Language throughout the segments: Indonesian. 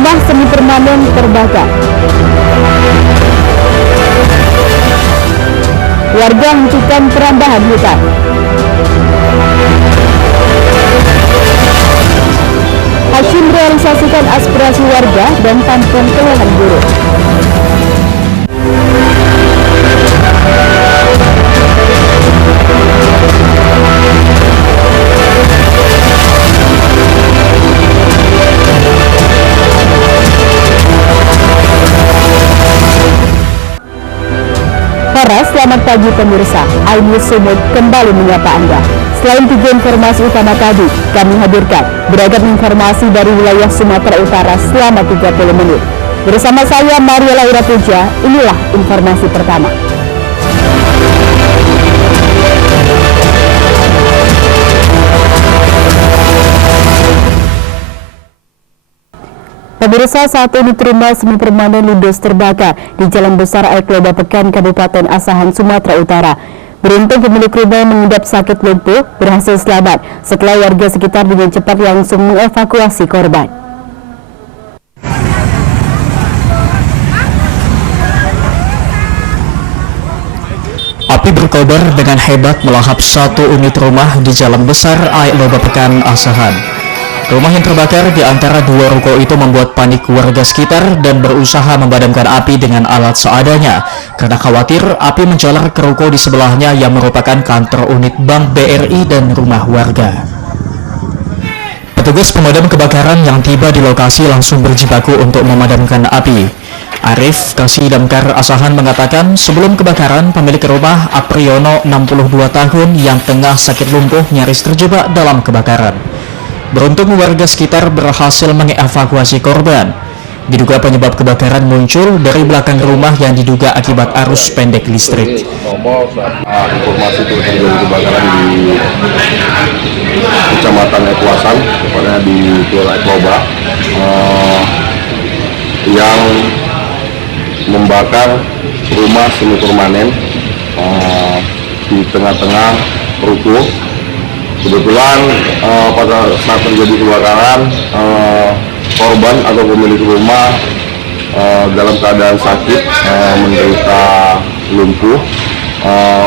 Rumah semi permanen terbakar. Warga hentikan perambahan hutan. Hashim realisasikan aspirasi warga dan tampung keluhan buruh. Selamat pagi pemirsa, iNews Sumut kembali menyapa Anda. Selain 3 informasi utama tadi, kami hadirkan beragam informasi dari wilayah Sumatera Utara selama 30 menit. Bersama saya Maria Laura Puja, inilah informasi pertama. Pemirsa, saat ini rumah semi permanen ludes terbakar di Jalan Besar Air Loba Pekan, Kabupaten Asahan, Sumatera Utara. Beruntung pemilik rumah mengidap sakit lumpuh berhasil selamat setelah warga sekitar dengan cepat langsung mengevakuasi korban. Api berkobar dengan hebat melahap satu unit rumah di Jalan Besar Air Loba Pekan, Asahan. Rumah yang terbakar di antara 2 ruko itu membuat panik warga sekitar dan berusaha memadamkan api dengan alat seadanya karena khawatir api menjalar ke ruko di sebelahnya yang merupakan kantor unit Bank BRI dan rumah warga. Petugas pemadam kebakaran yang tiba di lokasi langsung berjibaku untuk memadamkan api. Arif, Kasih Damkar Asahan mengatakan sebelum kebakaran pemilik rumah Apriyono 62 tahun yang tengah sakit lumpuh nyaris terjebak dalam kebakaran. Beruntung warga sekitar berhasil mengevakuasi korban. Diduga penyebab kebakaran muncul dari belakang rumah yang diduga akibat arus pendek listrik. Informasi itu terjadi kebakaran di Kecamatan Ekuasan, tepatnya di Pulau Ekloba, yang membakar rumah semi permanen di tengah-tengah ruko. Kebetulan pada saat terjadi kebakaran, korban atau pemilik rumah dalam keadaan sakit, menderita lumpuh.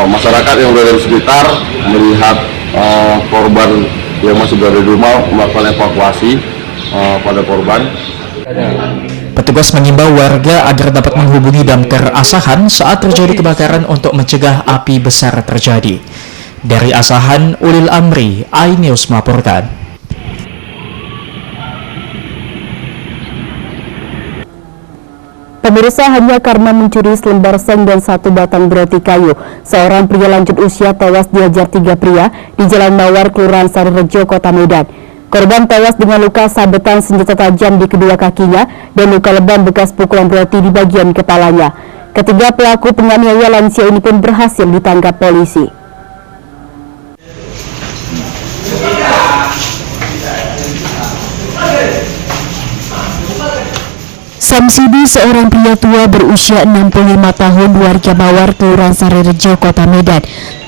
Masyarakat yang berada di sekitar melihat korban yang masih berada di rumah melakukan evakuasi pada korban. Petugas mengimbau warga agar dapat menghubungi Damkar Asahan saat terjadi kebakaran untuk mencegah api besar terjadi. Dari Asahan, Ulil Amri, iNews melaporkan. Pemirsa, hanya karena mencuri selembar seng dan 1 batang beroti kayu, seorang pria lanjut usia tewas dihajar 3 pria di Jalan Mawar, Kelurahan Sarirejo, Kota Medan. Korban tewas dengan luka sabetan senjata tajam di kedua kakinya dan luka lebam bekas pukulan roti di bagian kepalanya. Ketiga pelaku penganiaya lansia ini pun berhasil ditangkap polisi. Samsidi, seorang pria tua berusia 65 tahun warga Mawar, Kelurahan Sarirejo, Kota Medan,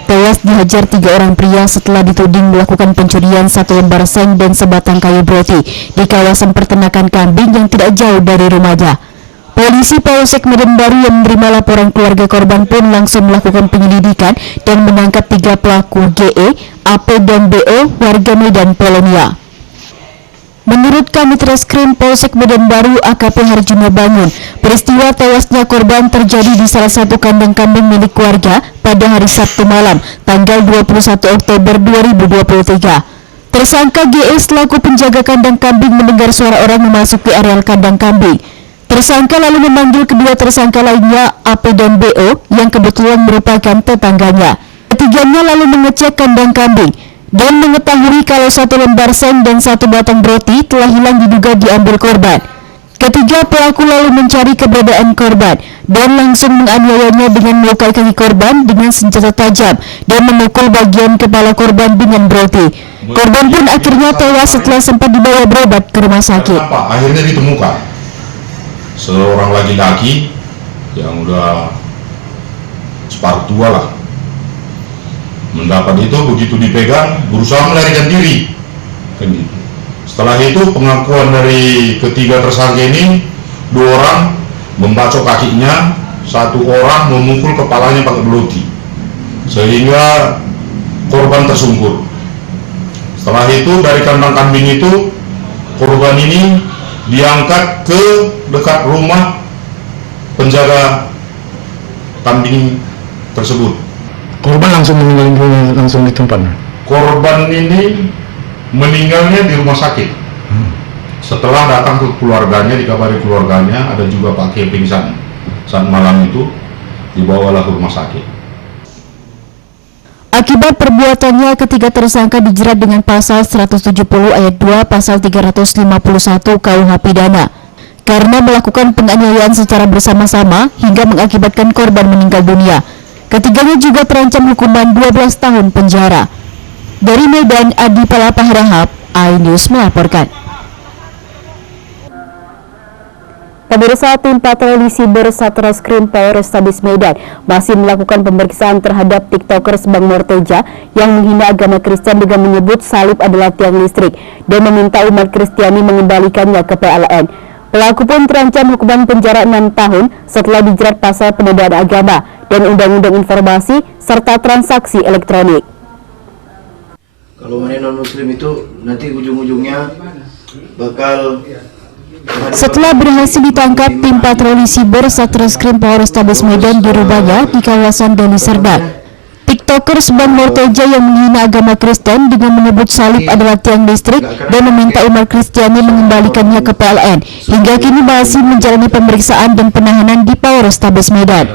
tewas dihajar 3 orang pria setelah dituding melakukan pencurian 1 lembar seng dan sebatang kayu broti di kawasan peternakan kambing yang tidak jauh dari rumahnya. Polisi Polsek Medan Baru yang menerima laporan keluarga korban pun langsung melakukan penyelidikan dan menangkap 3 pelaku GE, AP, dan BO warga Medan, Polonia. Menurut Kanit Reskrim Polsek Medan Baru AKP Harjuno Bangun, peristiwa tewasnya korban terjadi di salah satu kandang kambing milik warga pada hari Sabtu malam, tanggal 21 Oktober 2023. Tersangka GE selaku penjaga kandang kambing mendengar suara orang memasuki areal kandang kambing. Tersangka lalu memanggil kedua tersangka lainnya, AP dan BO, yang kebetulan merupakan tetangganya. Ketiganya lalu mengecek kandang kambing dan mengetahui kalau 1 lembar seng dan 1 batang roti telah hilang diduga diambil korban. Ketiga pelaku lalu mencari keberadaan korban dan langsung menganiayanya dengan melukai kaki korban dengan senjata tajam dan memukul bagian kepala korban dengan roti. Korban pun akhirnya tewas setelah sempat dibawa berobat ke rumah sakit. Akhirnya ditemukan seorang laki-laki yang udah separuh tua lah. Mendapat itu, begitu dipegang berusaha melarikan diri kan gitu. Setelah itu pengakuan dari ketiga tersangka ini, 2 orang membacok kakinya, 1 orang memukul kepalanya pakai beluti sehingga korban tersungkur. Setelah itu dari kandang kambing itu korban ini diangkat ke dekat rumah penjaga kambing tersebut. Korban langsung meninggal dunia langsung di tempat. Korban ini meninggalnya di rumah sakit. Setelah datang ke keluarganya, dikabari keluarganya ada juga Pak K pingsan. Saat malam itu dibawalah ke rumah sakit. Akibat perbuatannya, ketiga tersangka dijerat dengan pasal 170 ayat 2 pasal 351 KUH pidana karena melakukan penganiayaan secara bersama-sama hingga mengakibatkan korban meninggal dunia. Ketiganya juga terancam hukuman 12 tahun penjara. Dari Medan, Adi Palapah, iNews melaporkan. Pemirsa, tim patroli siber Satreskrim Polrestabes Medan masih melakukan pemeriksaan terhadap tiktokers Bang Morteja yang menghina agama Kristen dengan menyebut salib adalah tiang listrik dan meminta umat Kristiani mengembalikannya ke PLN. Pelaku pun terancam hukuman penjara 6 tahun setelah dijerat pasal penodaan agama dan Undang-Undang Informasi serta Transaksi Elektronik. Kalau mana non-muslim itu nanti ujung-ujungnya bakal... Setelah berhasil ditangkap, tim patroli siber Satreskrim Polrestabes Medan di rumahnya di kawasan Deli Serdang. Tiktokers Bang Morteja yang menghina agama Kristen dengan menyebut salib adalah tiang listrik dan meminta umat Kristiani mengembalikannya ke PLN. Hingga kini masih menjalani pemeriksaan dan penahanan di Polrestabes Medan.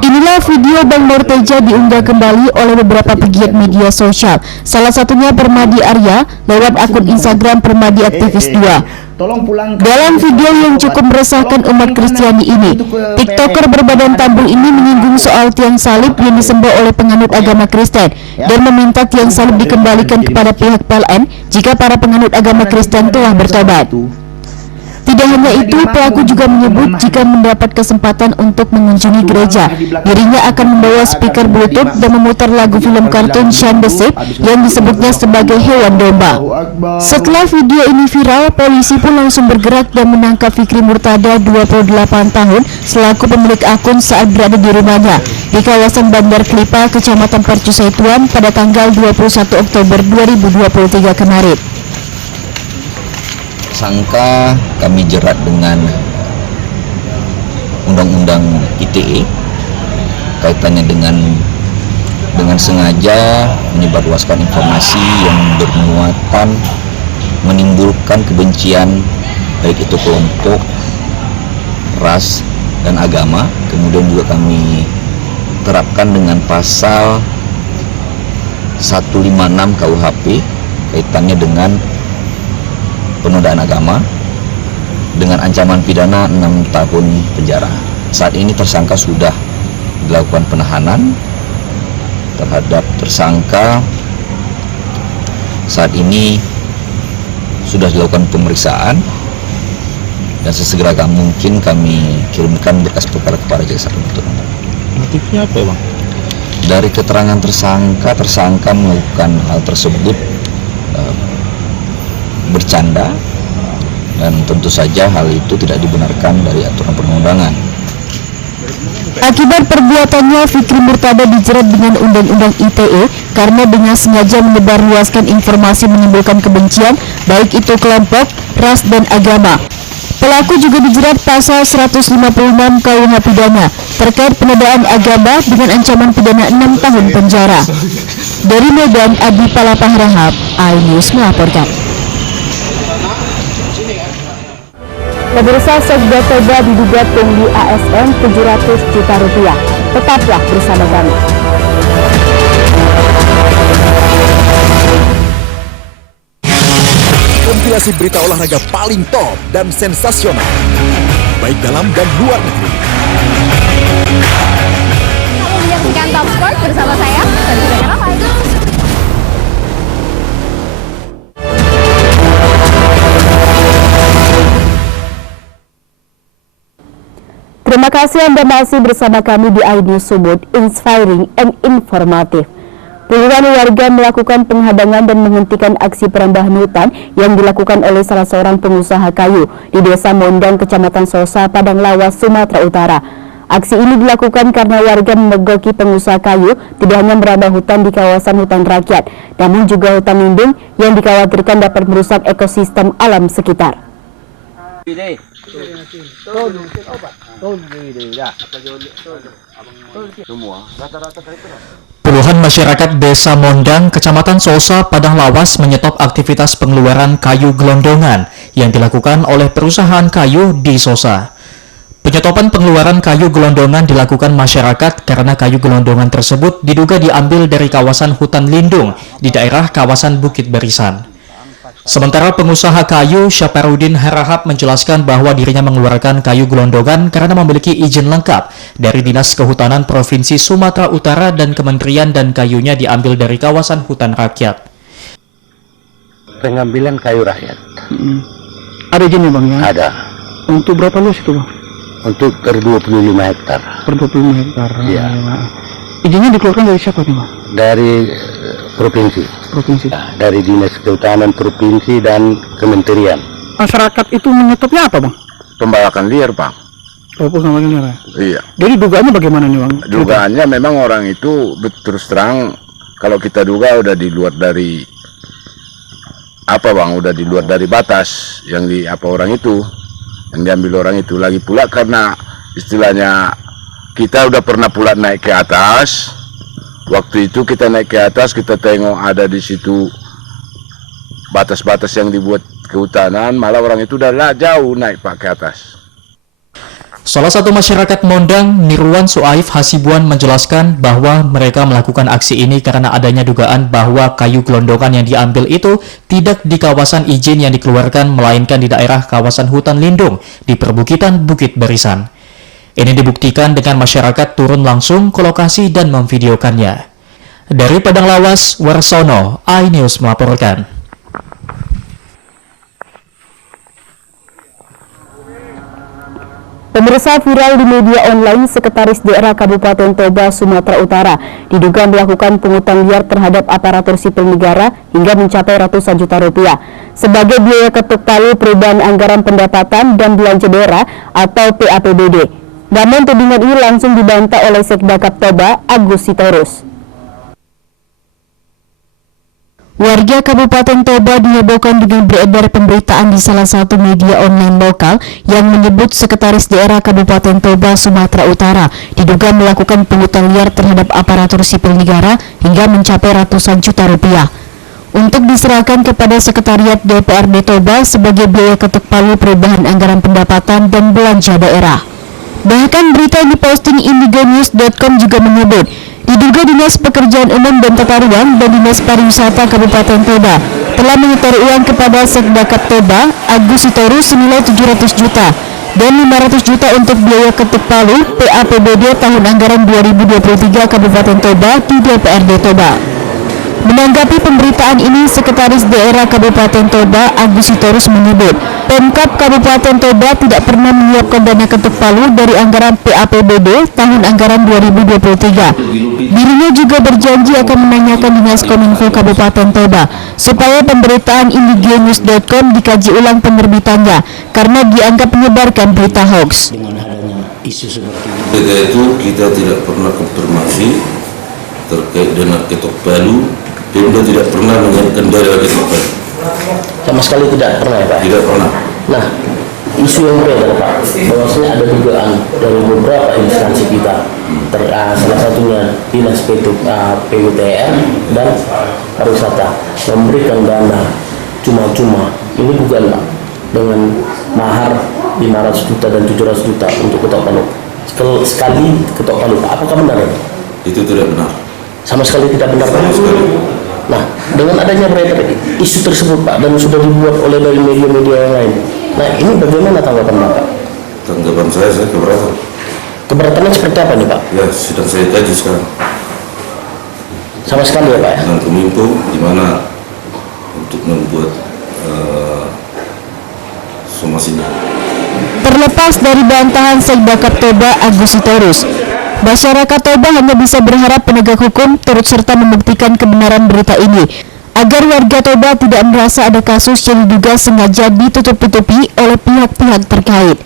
Inilah video Bang Morteja diunggah kembali oleh beberapa pegiat media sosial. Salah satunya Permadi Arya lewat akun Instagram Permadi Aktivis 2. Dalam video yang cukup meresahkan umat Kristiani ini, TikToker berbadan tabung ini menyinggung soal tiang salib yang disembah oleh penganut agama Kristen dan meminta tiang salib dikembalikan kepada pihak PLN jika para penganut agama Kristen telah bertobat. Tidak hanya itu, pelaku juga menyebut jika mendapat kesempatan untuk mengunjungi gereja, dirinya akan membawa speaker Bluetooth dan memutar lagu film kartun Shaun the Sheep yang disebutnya sebagai hewan domba. Setelah video ini viral, polisi pun langsung bergerak dan menangkap Fikri Murtada, 28 tahun, selaku pemilik akun saat berada di rumahnya di kawasan Bandar Kelipah, Kecamatan Mercusuar pada tanggal 21 Oktober 2023 kemarin. Tersangka kami jerat dengan Undang-Undang ITE kaitannya dengan sengaja menyebarluaskan informasi yang bermuatan menimbulkan kebencian baik itu kelompok, ras, dan agama. Kemudian juga kami terapkan dengan pasal 156 KUHP kaitannya dengan penodaan agama dengan ancaman pidana 6 tahun penjara. Saat ini tersangka sudah dilakukan penahanan terhadap tersangka. Saat ini sudah dilakukan pemeriksaan dan sesegera mungkin kami kirimkan berkas perkara kepada jaksa penuntut umum. Motifnya apa ya, Bang? Dari keterangan tersangka melakukan hal tersebut bercanda dan tentu saja hal itu tidak dibenarkan dari aturan perundangan. Akibat perbuatannya, Fikri Murtada dijerat dengan Undang-Undang ITE karena dengan sengaja menyebarluaskan informasi menimbulkan kebencian baik itu kelompok, ras, dan agama. Pelaku juga dijerat pasal 156 KUH pidana terkait penodaan agama dengan ancaman pidana 6 tahun penjara. Dari Medan, Adi Palapah, iNews melaporkan. Pemirsa, Sekda Toba diduga pungli ASN 700 juta rupiah. Tetaplah bersama kami. Kompilasi berita olahraga paling top dan sensasional, baik dalam dan luar negeri. Kamu menyaksikan Top Sport bersama saya, Sanjina Ramai. Terima kasih Anda masih bersama kami di iNews Sumut, inspiring and informative. Puluhan warga melakukan penghadangan dan menghentikan aksi perambahan hutan yang dilakukan oleh salah seorang pengusaha kayu di Desa Mondang, Kecamatan Sosa, Padang Lawas, Sumatera Utara. Aksi ini dilakukan karena warga memergoki pengusaha kayu tidak hanya merambah hutan di kawasan hutan rakyat, namun juga hutan lindung yang dikhawatirkan dapat merusak ekosistem alam sekitar. Puluhan masyarakat Desa Mondang, Kecamatan Sosa, Padang Lawas menyetop aktivitas pengeluaran kayu gelondongan yang dilakukan oleh perusahaan kayu di Sosa. Penyetopan pengeluaran kayu gelondongan dilakukan masyarakat karena kayu gelondongan tersebut diduga diambil dari kawasan hutan lindung di daerah kawasan Bukit Barisan. Sementara pengusaha kayu Syaparudin Harahap menjelaskan bahwa dirinya mengeluarkan kayu gelondongan karena memiliki izin lengkap dari Dinas Kehutanan Provinsi Sumatera Utara dan Kementerian, dan kayunya diambil dari kawasan hutan rakyat. Pengambilan kayu rakyat. Ada izinnya bang ya? Ada. Untuk berapa luas itu bang? Untuk per 25 hektar. Per 25 hektar. Iya. Izinnya dikeluarkan dari siapa nih bang? Dari provinsi. Provinsi. Dari Dinas Kehutanan Provinsi dan Kementerian. Masyarakat itu menyetopnya apa bang? Pembalakan liar, Pak. Oh, sama liar. Iya. Jadi dugaannya bagaimana nih bang? Dugaannya memang orang itu terus terang, kalau kita duga udah di luar dari udah di luar dari batas yang orang itu, yang diambil orang itu. Lagi pula karena istilahnya kita udah pernah pula naik ke atas. Waktu itu kita naik ke atas, kita tengok ada di situ batas-batas yang dibuat kehutanan, malah orang itu udah jauh naik Pak ke atas. Salah satu masyarakat Mondang, Nirwan Suaif Hasibuan, menjelaskan bahwa mereka melakukan aksi ini karena adanya dugaan bahwa kayu gelondongan yang diambil itu tidak di kawasan izin yang dikeluarkan, melainkan di daerah kawasan hutan lindung di perbukitan Bukit Barisan. Ini dibuktikan dengan masyarakat turun langsung ke lokasi dan memvideokannya. Dari Padang Lawas, Warsono, iNews melaporkan. Pemirsa, viral di media online, Sekretaris Daerah Kabupaten Toba, Sumatera Utara diduga melakukan pungutan liar terhadap aparatur sipil negara hingga mencapai ratusan juta rupiah sebagai biaya ketuk palu perubahan anggaran pendapatan dan belanja daerah atau PAPBD. Namun tudingan ini langsung dibantah oleh Sekdakap Toba, Agus Sitorus. Warga Kabupaten Toba dihebohkan dengan beredar pemberitaan di salah satu media online lokal yang menyebut Sekretaris Daerah Kabupaten Toba, Sumatera Utara diduga melakukan pungutan liar terhadap aparatur sipil negara hingga mencapai ratusan juta rupiah untuk diserahkan kepada Sekretariat DPRD Toba sebagai biaya ketuk palu perubahan anggaran pendapatan dan belanja daerah. Bahkan berita yang diposting indigonews.com juga menyebut diduga Dinas Pekerjaan Umum dan Tata Ruang dan Dinas Pariwisata Kabupaten Toba telah menyetor uang kepada Sekdakap Toba, Agus Sitorus, senilai 700 juta dan 500 juta untuk biaya ketuk palu PAPBD tahun anggaran 2023 Kabupaten Toba di DPRD Toba. Menanggapi pemberitaan ini, Sekretaris Daerah Kabupaten Toba, Agus Sitorus, menyebut Pemkab Kabupaten Toba tidak pernah menyiapkan dana ketuk palu dari anggaran PAPBD tahun anggaran 2023. Dirinya juga berjanji akan menanyakan Dinas Kominfo Kabupaten Toba supaya pemberitaan indigonews.com dikaji ulang penerbitannya karena dianggap menyebarkan berita hoax. Dengan adanya isu seperti itu, kita tidak pernah konfirmasi terkait dengan ketok palu. Pemda tidak pernah menyiapkan dana ketok palu. Sama sekali tidak pernah ya Pak? Tidak pernah. Nah, isu yang beredar Pak, bahwasanya ada dugaan dari beberapa instansi kita, salah satunya Dinas PUTR dan Pariwisata memberikan dana cuma-cuma. Ini bukan Pak, dengan mahar 500 juta dan 700 juta untuk ketok palu. Sekali ketok palu Pak, apakah benar ya? Itu tidak benar. Sama sekali tidak benar Pak. Nah, dengan adanya beredar isu tersebut Pak, dan sudah dibuat oleh dari media-media yang lain. Nah, ini bagaimana tanggapan Bapak? Tanggapan saya keberatan. Keberatannya seperti apa nih Pak? Ya, sedang saya kaji sekarang. Sama sekali ya Pak ya? Dengan Kominfo, di mana untuk membuat somasinya. Terlepas dari bantahan Sekdakap Toba, Agus Sitorus, Masyarakat Toba hanya bisa berharap penegak hukum turut serta membuktikan kebenaran berita ini, agar warga Toba tidak merasa ada kasus yang diduga sengaja ditutup-tutupi oleh pihak-pihak terkait.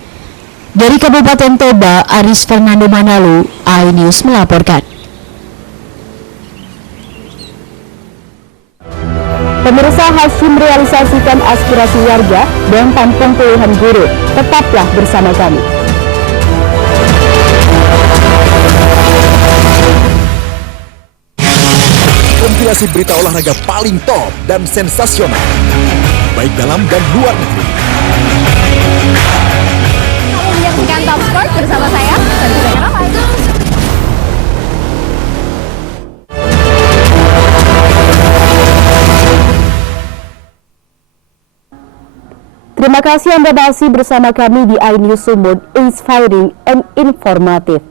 Dari Kabupaten Toba, Aris Fernando Manalu, iNews melaporkan. Pemirsa, Hashim realisasikan aspirasi warga dan tampung puluhan guru. Tetaplah bersama kami. Kompilasi berita olahraga paling top dan sensasional, baik dalam dan luar negeri. Menyaksikan Top Sport bersama saya, Santika Karaman. Terima kasih Anda masih bersama kami di iNews Sumut, inspiring and informatif.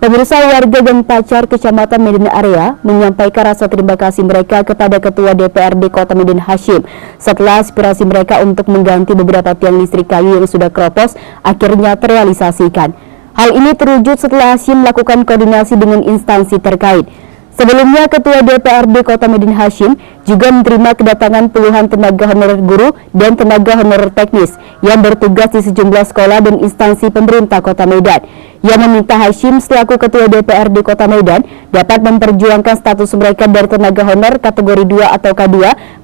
Pemirsa, warga Gang Pacar, Kecamatan Medan Area menyampaikan rasa terima kasih mereka kepada Ketua DPRD Kota Medan Hashim setelah aspirasi mereka untuk mengganti beberapa tiang listrik kayu yang sudah keropos akhirnya terrealisasikan. Hal ini terwujud setelah Hashim melakukan koordinasi dengan instansi terkait. Sebelumnya, Ketua DPRD Kota Medan Hashim juga menerima kedatangan puluhan tenaga honorer guru dan tenaga honorer teknis yang bertugas di sejumlah sekolah dan instansi pemerintah Kota Medan. Yang meminta Hashim selaku Ketua DPRD Kota Medan dapat memperjuangkan status mereka dari tenaga honor kategori 2 atau K2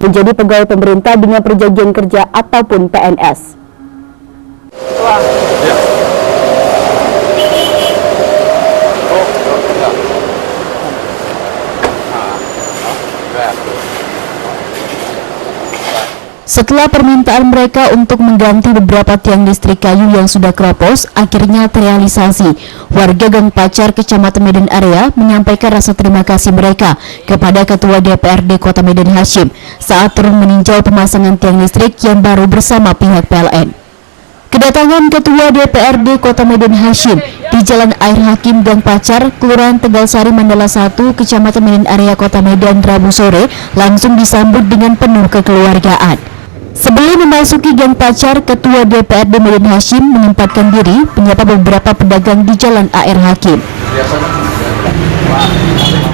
menjadi pegawai pemerintah dengan perjanjian kerja ataupun PNS. Setelah permintaan mereka untuk mengganti beberapa tiang listrik kayu yang sudah keropos akhirnya terrealisasi, warga Gang Pacar, Kecamatan Medan Area menyampaikan rasa terima kasih mereka kepada Ketua DPRD Kota Medan Hashim saat turun meninjau pemasangan tiang listrik yang baru bersama pihak PLN. Kedatangan Ketua DPRD Kota Medan Hashim di Jalan Air Hakim Gang Pacar, Kelurahan Tegalsari Mandala 1, Kecamatan Medan Area Kota Medan Rabu sore langsung disambut dengan penuh kekeluargaan. Sebelum memasuki Gang Pacar, Ketua DPRD Medan Hashim menyempatkan diri menyapa beberapa pedagang di Jalan Air Hakim.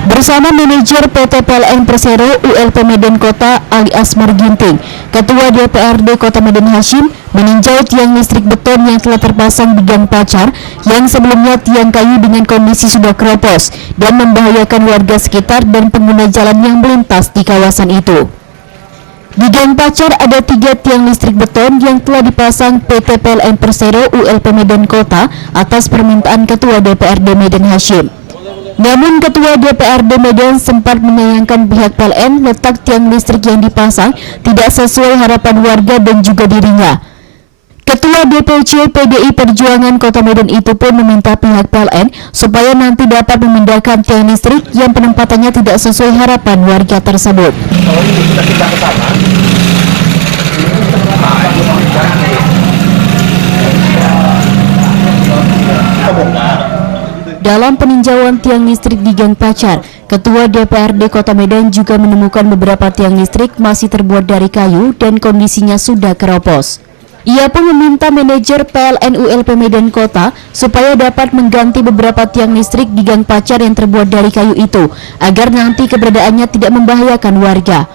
Bersama manajer PT PLN Persero ULP Medan Kota Ali Asmar Ginting, Ketua DPRD Kota Medan Hashim meninjau tiang listrik beton yang telah terpasang di Gang Pacar yang sebelumnya tiang kayu dengan kondisi sudah keropos dan membahayakan warga sekitar dan pengguna jalan yang melintas di kawasan itu. Di Gang Pacar ada 3 tiang listrik beton yang telah dipasang PT PLN Persero ULP Medan Kota atas permintaan Ketua DPRD Medan Hashim. Namun Ketua DPRD Medan sempat menyayangkan pihak PLN letak tiang listrik yang dipasang tidak sesuai harapan warga dan juga dirinya. Ketua DPC PDI Perjuangan Kota Medan itu pun meminta pihak PLN supaya nanti dapat memindahkan tiang listrik yang penempatannya tidak sesuai harapan warga tersebut. Dalam peninjauan tiang listrik di Gang Pacar, Ketua DPRD Kota Medan juga menemukan beberapa tiang listrik masih terbuat dari kayu dan kondisinya sudah keropos. Ia pun meminta manajer PLN ULP Medan Kota supaya dapat mengganti beberapa tiang listrik di Gang Pacar yang terbuat dari kayu itu, agar nanti keberadaannya tidak membahayakan warga.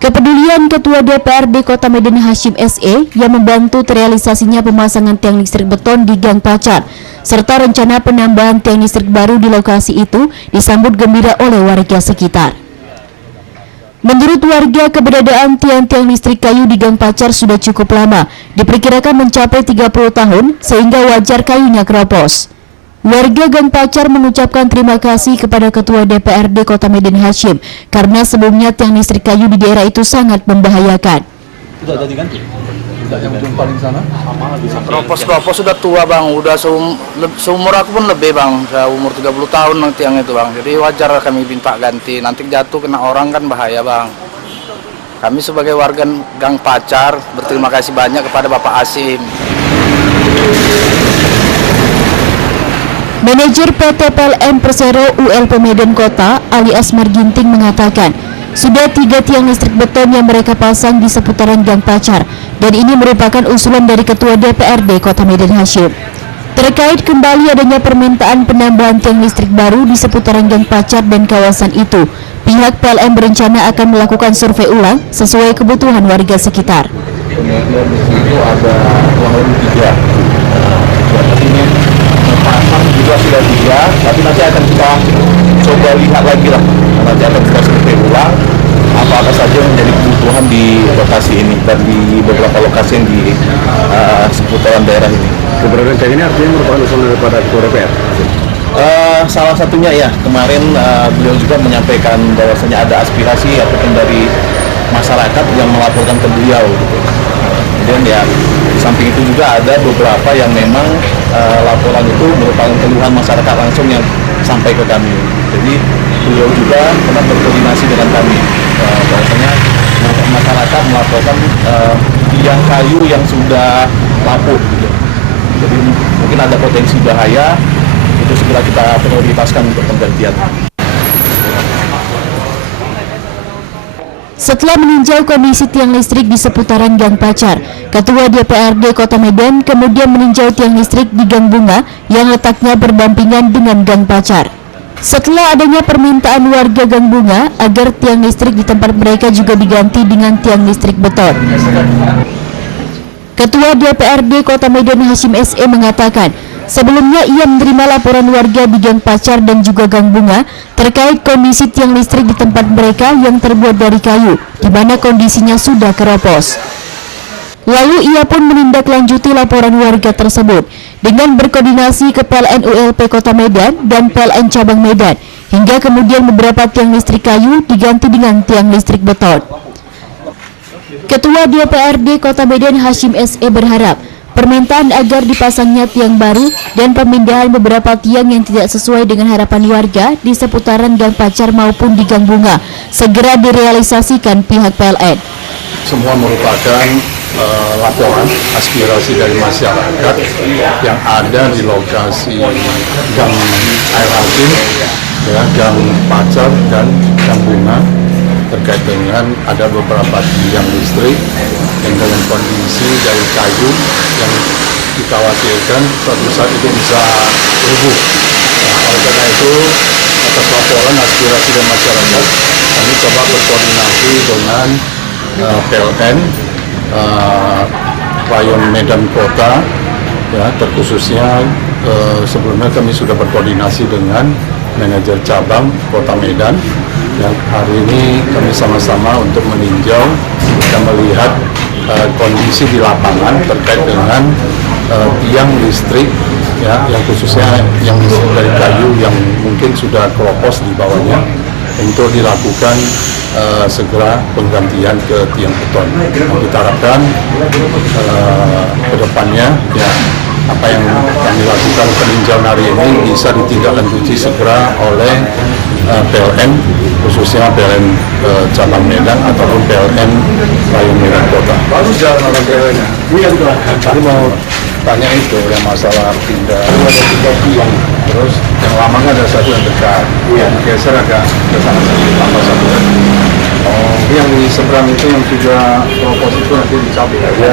Kepedulian Ketua DPRD Kota Medan Hashim SE yang membantu terrealisasinya pemasangan tiang listrik beton di Gang Pacar, serta rencana penambahan tiang listrik baru di lokasi itu disambut gembira oleh warga sekitar. Menurut warga, keberadaan tiang-tiang listrik kayu di Gang Pacar sudah cukup lama, diperkirakan mencapai 30 tahun sehingga wajar kayunya keropos. Warga Gang Pacar mengucapkan terima kasih kepada Ketua DPRD Kota Medan Hashim karena sebelumnya tiang listrik kayu di daerah itu sangat membahayakan. Sudah ada diganti? Yang ujung paling sana? Keropos sudah tua bang, udah seumur aku pun lebih bang, saya umur 30 tahun bang tiang itu bang, jadi wajar kami minta ganti, nanti jatuh kena orang kan bahaya bang. Kami sebagai warga Gang Pacar berterima kasih banyak kepada Bapak Hashim. Manajer PT PLN Persero ULP Medan Kota Ali Asmar Ginting mengatakan, sudah 3 tiang listrik beton yang mereka pasang di seputaran Gang Pacar dan ini merupakan usulan dari Ketua DPRD Kota Medan Hashim. Terkait kembali adanya permintaan penambahan tiang listrik baru di seputaran Gang Pacar dan kawasan itu, pihak PLN berencana akan melakukan survei ulang sesuai kebutuhan warga sekitar. Kemudian di situ ada kurang lebih 3. Artinya pasang juga sudah 3, tapi nanti akan kita coba lihat lagi lah. Nanti akan kita survei ulang apa saja yang menjadi kebutuhan di lokasi ini dan di beberapa lokasi yang di seputaran daerah ini. Keberadaan tiang ini artinya merupakan usulan daripada Ketua DPR? Salah satunya ya, kemarin beliau juga menyampaikan bahwasanya ada aspirasi ataupun dari masyarakat yang melaporkan ke beliau gitu. Kemudian ya, di samping itu juga ada beberapa yang memang laporan itu merupakan keluhan masyarakat langsung yang sampai ke kami. Jadi beliau juga pernah berkoordinasi dengan kami bahwasanya masyarakat melaporkan tiang kayu yang sudah lapuk gitu. Jadi mungkin ada potensi bahaya, itu segera kita prioritaskan untuk penggantian. Setelah meninjau kondisi tiang listrik di seputaran Gang Pacar, Ketua DPRD Kota Medan kemudian meninjau tiang listrik di Gang Bunga yang letaknya berdampingan dengan Gang Pacar. Setelah adanya permintaan warga Gang Bunga agar tiang listrik di tempat mereka juga diganti dengan tiang listrik beton. Ketua DPRD Kota Medan Hashim SE mengatakan, sebelumnya ia menerima laporan warga di Gang Pacar dan juga Gang Bunga terkait kondisi tiang listrik di tempat mereka yang terbuat dari kayu, di mana kondisinya sudah keropos. Lalu ia pun menindaklanjuti laporan warga tersebut dengan berkoordinasi ke PLN ULP Kota Medan dan PLN Cabang Medan, hingga kemudian beberapa tiang listrik kayu diganti dengan tiang listrik beton. Ketua DPRD Kota Medan Hashim SE berharap permintaan agar dipasangnya tiang baru dan pemindahan beberapa tiang yang tidak sesuai dengan harapan warga di seputaran Gang Pacar maupun di Gang Bunga segera direalisasikan pihak PLN. Semua merupakan laporan aspirasi dari masyarakat yang ada di lokasi Gang Air Hakim, ya, Gang Pacar dan Gang Bunga, terkait dengan ada beberapa tiang listrik yang dalam kondisi dari kayu yang dikhawatirkan suatu saat itu bisa rubuh. Nah, oleh karena itu, atas laporan aspirasi dari masyarakat, kami coba berkoordinasi dengan PLN Rayon Medan Kota, ya, terkhususnya sebelumnya kami sudah berkoordinasi dengan manajer cabang Kota Medan. Yang hari ini kami sama-sama untuk meninjau dan melihat kondisi di lapangan terkait dengan tiang listrik, ya, yang khususnya yang dari kayu yang mungkin sudah keropos di bawahnya, untuk dilakukan segera penggantian ke tiang beton. Kita harapkan ke depannya, ya, apa yang kami lakukan peninjauan hari ini bisa ditindaklanjuti segera oleh PLN, khususnya PLN Cabang Medan ataupun PLN Rayon Medan Kota. Baru jalan orang PLN-nya. Tadi mau tanya itu yang masalah pindah. Ada 3 tiang, terus yang lama kan ada 1 yang dekat, yang geser agak ke sana tambah 1. Oh, yang di seberang itu yang sudah propos itu nanti dicabut aja.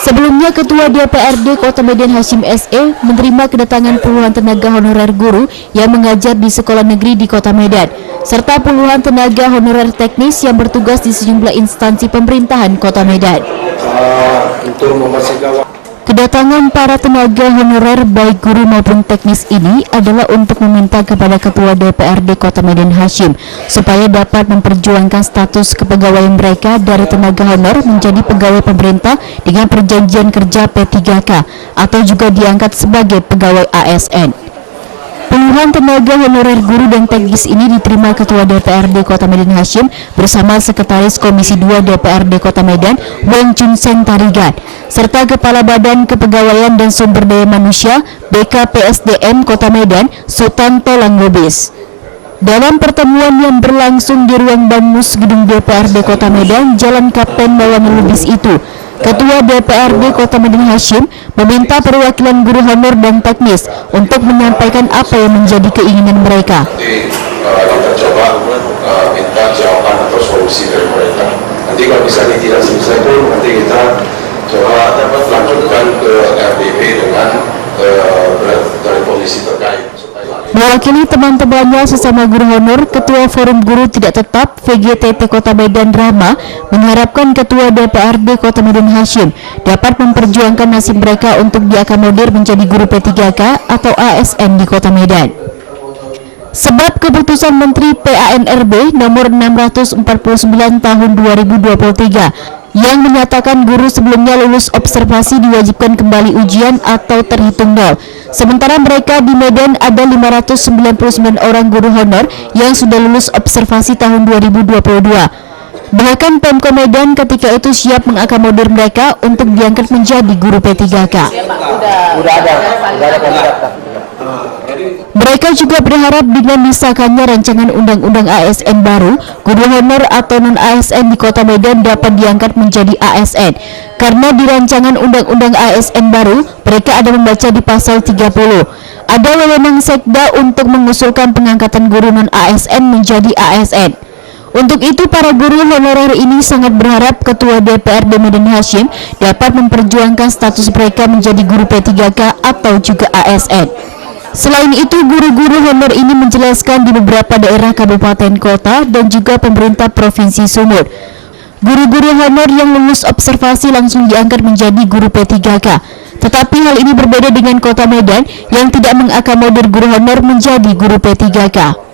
Sebelumnya, Ketua DPRD Kota Medan Hashim SE menerima kedatangan puluhan tenaga honorer guru yang mengajar di sekolah negeri di Kota Medan, serta puluhan tenaga honorer teknis yang bertugas di sejumlah instansi pemerintahan Kota Medan. Kedatangan para tenaga honorer baik guru maupun teknis ini adalah untuk meminta kepada Ketua DPRD Kota Medan Hashim supaya dapat memperjuangkan status kepegawaian mereka dari tenaga honor menjadi pegawai pemerintah dengan perjanjian kerja P3K atau juga diangkat sebagai pegawai ASN. Puluhan tenaga honorer guru dan teknis ini diterima Ketua DPRD Kota Medan Hashim bersama Sekretaris Komisi 2 DPRD Kota Medan Weng Chun Seng Tarigan, serta Kepala Badan Kepegawaian dan Sumber Daya Manusia BKPSDM Kota Medan Sutanto Langlubis. Dalam pertemuan yang berlangsung di ruang Bamus Gedung DPRD Kota Medan, Jalan Kapten Bawang Lubis itu, Ketua DPRD Kota Medan Hashim meminta perwakilan guru honor dan teknis untuk menyampaikan apa yang menjadi keinginan mereka. Kita coba minta jawaban atau solusi dari mereka. Nanti Nanti kalau misalnya tidak selesai pun nanti kita coba dapat lanjutkan ke RDP dengan dari polisi terkait. Mewakili teman-temannya sesama guru honor, Ketua Forum Guru Tidak Tetap VGTT Kota Medan Rahma mengharapkan Ketua DPRD Kota Medan Hasyim dapat memperjuangkan nasib mereka untuk diakomodir menjadi guru P3K atau ASN di Kota Medan. Sebab keputusan Menteri PANRB nomor 649 tahun 2023 yang menyatakan guru sebelumnya lulus observasi diwajibkan kembali ujian atau terhitung nol. Sementara mereka di Medan ada 599 orang guru honor yang sudah lulus observasi tahun 2022. Bahkan Pemko Medan ketika itu siap mengakomodir mereka untuk diangkat menjadi guru P3K. Udah ada kandidat. Mereka juga berharap dengan disahkannya rancangan undang-undang ASN baru, guru honor atau non-ASN di Kota Medan dapat diangkat menjadi ASN. Karena di rancangan undang-undang ASN baru, mereka ada membaca di pasal 30. Ada wewenang Sekda untuk mengusulkan pengangkatan guru non-ASN menjadi ASN. Untuk itu, para guru honorer ini sangat berharap Ketua DPRD Medan Hasyim dapat memperjuangkan status mereka menjadi guru P3K atau juga ASN. Selain itu, guru-guru honor ini menjelaskan di beberapa daerah kabupaten kota dan juga pemerintah Provinsi Sumut. Guru-guru honor yang lulus observasi langsung diangkat menjadi guru P3K. Tetapi hal ini berbeda dengan Kota Medan yang tidak mengakomodir guru honor menjadi guru P3K.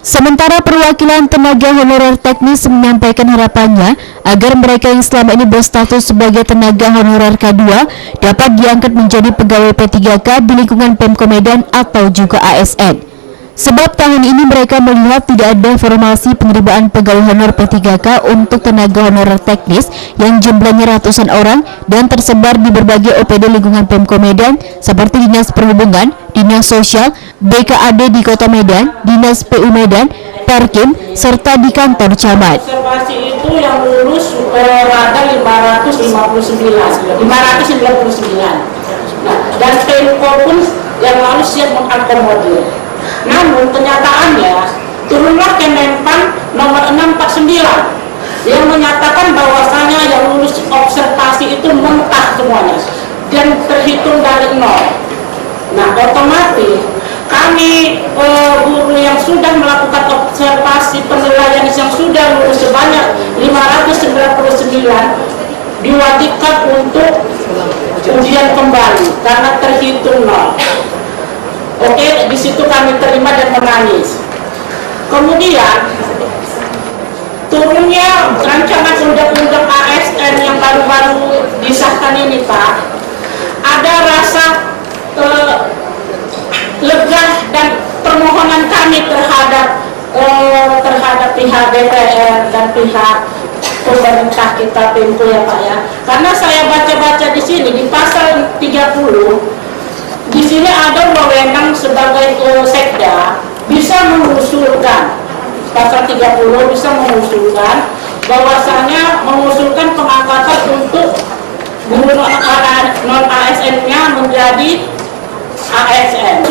Sementara perwakilan tenaga honorer teknis menyampaikan harapannya agar mereka yang selama ini berstatus sebagai tenaga honorer K2 dapat diangkat menjadi pegawai P3K di lingkungan Pemko Medan atau juga ASN. Sebab tahun ini mereka melihat tidak ada formasi penerimaan pegawai honor P3K untuk tenaga honorer teknis yang jumlahnya ratusan orang dan tersebar di berbagai OPD lingkungan Pemko Medan seperti Dinas Perhubungan, Dinas Sosial, BKAD di Kota Medan, Dinas PU Medan, Perkim, serta di kantor camat. Observasi itu yang lulus ada 599. Nah, dan Pemko pun yang lalu siap mengakomodir. Namun kenyataannya turunlah Kemenpan nomor 649 yang menyatakan bahwasanya yang lulus observasi itu mentah semuanya dan terhitung dari nol. Nah, otomatis kami guru yang sudah melakukan observasi penilaian yang sudah lulus sebanyak 599 diwajibkan untuk ujian kembali karena terhitung nol. Oke, di situ kami terima dan menangis. Kemudian turunnya rancangan undang-undang ASN yang baru-baru disahkan ini, Pak, ada rasa lega dan permohonan kami terhadap pihak DPR dan pihak pemerintah kita Pemko ya Pak ya. Karena saya baca-baca di sini di pasal 30 di sini ada wewenang sebagai Sekda bisa mengusulkan pasal 30 bisa mengusulkan bahwasanya mengusulkan pengangkatan untuk guru non ASN-nya menjadi ASN.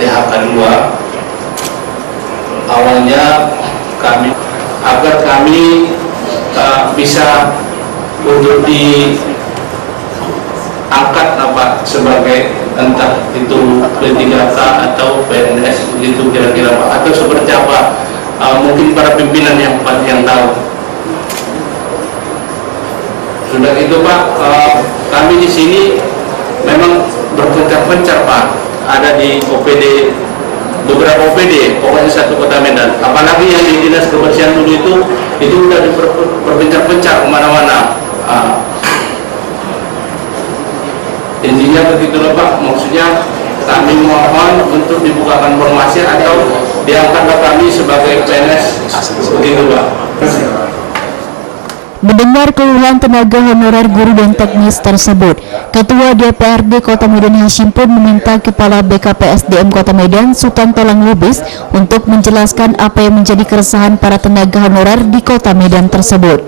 THK 2 awalnya kami agar kami bisa untuk diangkat sebagai entah itu P3K atau PNS itu kira-kira Pak, atau seperti apa, mungkin para pimpinan yang tahu. Sudah itu Pak, kami di sini memang berpencar-pencar Pak, ada di OPD, beberapa OPD, pokoknya satu Kota Medan. Apalagi yang di Dinas Kebersihan dulu itu sudah berpencar-pencar kemana-mana. Intinya begitu loh Pak, maksudnya kami mohon untuk dibukakan formasi atau diangkatlah kami sebagai PNS, begitu Pak. Mendengar keluhan tenaga honorer guru dan teknis tersebut, Ketua DPRD Kota Medan Hasyim pun meminta Kepala BKPSDM Kota Medan Sultan Tolang Lubis untuk menjelaskan apa yang menjadi keresahan para tenaga honorer di Kota Medan tersebut.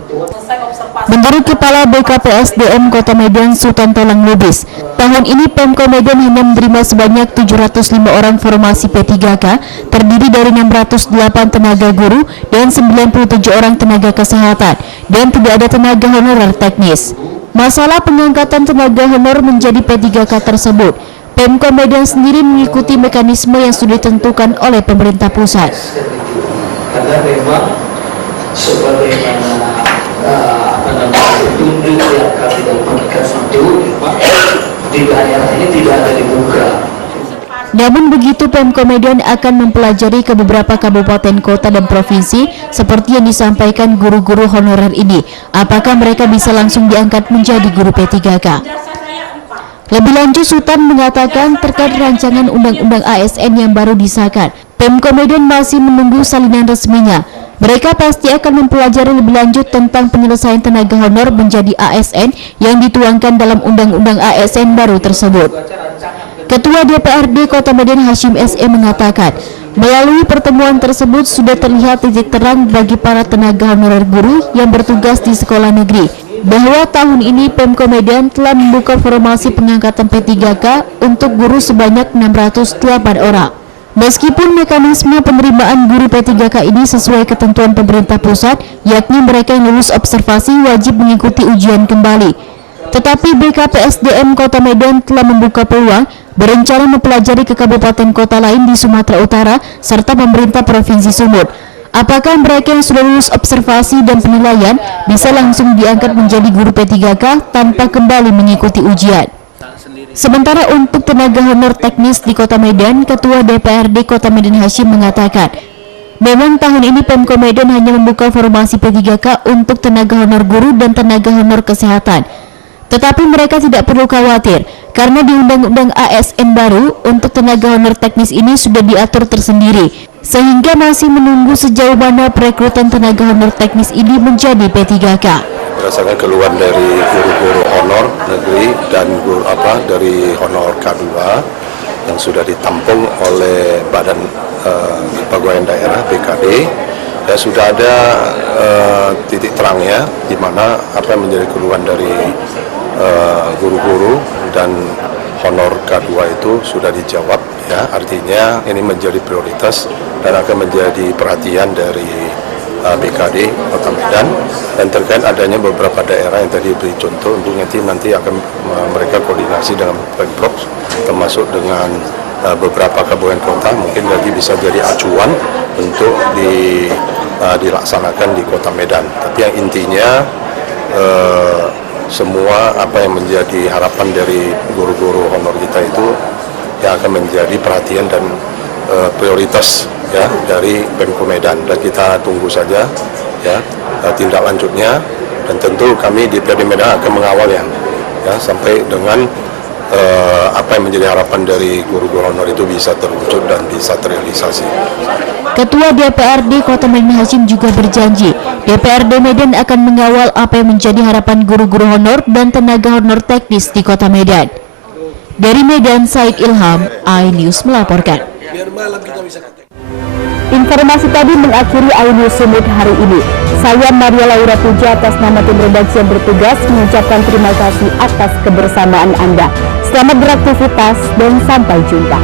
Menurut Kepala BKPSDM Kota Medan Sutanto Langlubis, tahun ini Pemko Medan hanya menerima sebanyak 705 orang formasi P3K, terdiri dari 608 tenaga guru dan 97 orang tenaga kesehatan, dan tidak ada tenaga honorer teknis. Masalah pengangkatan tenaga honor menjadi P3K tersebut, Pemko Medan sendiri mengikuti mekanisme yang sudah ditentukan oleh pemerintah pusat. Karena memang sebagaimana tunjuk yang kami dapatkan itu memang di daerah ini tidak ada dibuka. Namun begitu, Pemko Medan akan mempelajari ke beberapa kabupaten kota dan provinsi seperti yang disampaikan guru-guru honorer ini, apakah mereka bisa langsung diangkat menjadi guru P3K. Lebih lanjut, Sutan mengatakan terkait rancangan undang-undang ASN yang baru disahkan, Pemko Medan masih menunggu salinan resminya. Mereka pasti akan mempelajari lebih lanjut tentang penyelesaian tenaga honor menjadi ASN yang dituangkan dalam undang-undang ASN baru tersebut. Ketua DPRD Kota Medan Hashim SE mengatakan, melalui pertemuan tersebut sudah terlihat titik terang bagi para tenaga honorer guru yang bertugas di sekolah negeri, bahwa tahun ini Pemko Medan telah membuka formasi pengangkatan P3K untuk guru sebanyak 608 orang. Meskipun mekanisme penerimaan guru P3K ini sesuai ketentuan pemerintah pusat, yakni mereka yang lulus observasi wajib mengikuti ujian kembali. Tetapi BKPSDM Kota Medan telah membuka peluang, berencana mempelajari ke kabupaten kota lain di Sumatera Utara serta pemerintah Provinsi Sumut. Apakah mereka yang sudah lulus observasi dan penilaian bisa langsung diangkat menjadi guru P3K tanpa kembali mengikuti ujian? Sementara untuk tenaga honor teknis di Kota Medan, Ketua DPRD Kota Medan Hashim mengatakan, memang tahun ini Pemko Medan hanya membuka formasi P3K untuk tenaga honor guru dan tenaga honor kesehatan. Tetapi mereka tidak perlu khawatir, karena di Undang-Undang ASN baru untuk tenaga honor teknis ini sudah diatur tersendiri, sehingga masih menunggu sejauh mana perekrutan tenaga honor teknis ini menjadi P3K. Berdasarkan keluhan dari guru-guru honor negeri dan guru dari honor K2 yang sudah ditampung oleh Badan Kepegawaian Daerah BKD, ya sudah ada titik terangnya di mana apa yang menjadi keluhan dari guru-guru dan honor K2 itu sudah dijawab, ya, artinya ini menjadi prioritas dan akan menjadi perhatian dari BKD Kota Medan, dan terkait adanya beberapa daerah yang tadi beri contoh untuk nanti akan mereka koordinasi dengan Pemprov termasuk dengan beberapa kabupaten kota, mungkin lagi bisa jadi acuan untuk dilaksanakan di Kota Medan. Tapi yang intinya semua apa yang menjadi harapan dari guru-guru honor kita itu yang akan menjadi perhatian dan prioritas, ya, dari Pemko Medan, dan kita tunggu saja, ya, tindak lanjutnya, dan tentu kami di DPRD Medan akan mengawalnya, ya, sampai dengan apa yang menjadi harapan dari guru-guru honor itu bisa terwujud dan bisa terrealisasi. Ketua DPRD Kota Medan Hashim juga berjanji, DPRD Medan akan mengawal apa yang menjadi harapan guru-guru honor dan tenaga honor teknis di Kota Medan. Dari Medan, Said Ilham, iNews melaporkan. Informasi tadi mengakhiri iNews Sumut hari ini. Saya Maria Laura Puja atas nama tim redaksi yang bertugas mengucapkan terima kasih atas kebersamaan Anda. Selamat beraktivitas dan sampai jumpa.